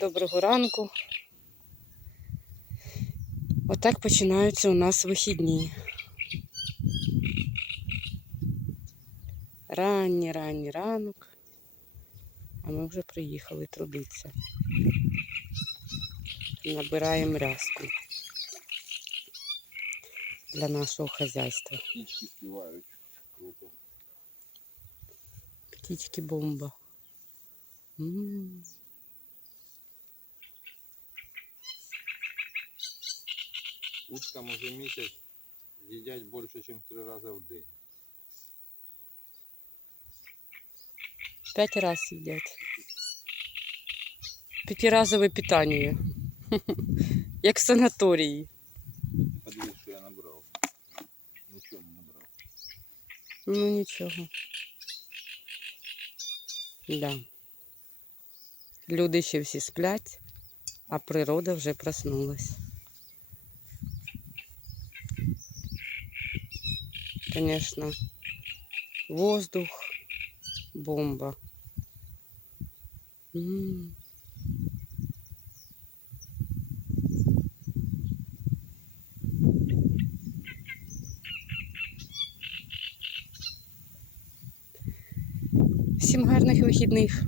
Доброго ранку. Отак починаються у нас вихідні. Ранній, ранній ранок. А ми вже приїхали трудитися. Набираємо рязку для нашого хазяйства. Птички співають. Круто. Птички бомба. М. Уткам уже місяць їдять більше, ніж три рази в день. Пять раз едят. Пятиразовое питание. Як в санаторії. Подивись, що я набрав. Нічого не набрав. Ну нічого. Да. Люди ще всі сплять, а природа вже проснулась. Конечно, воздух бомба. М. Всім гарних вихідних.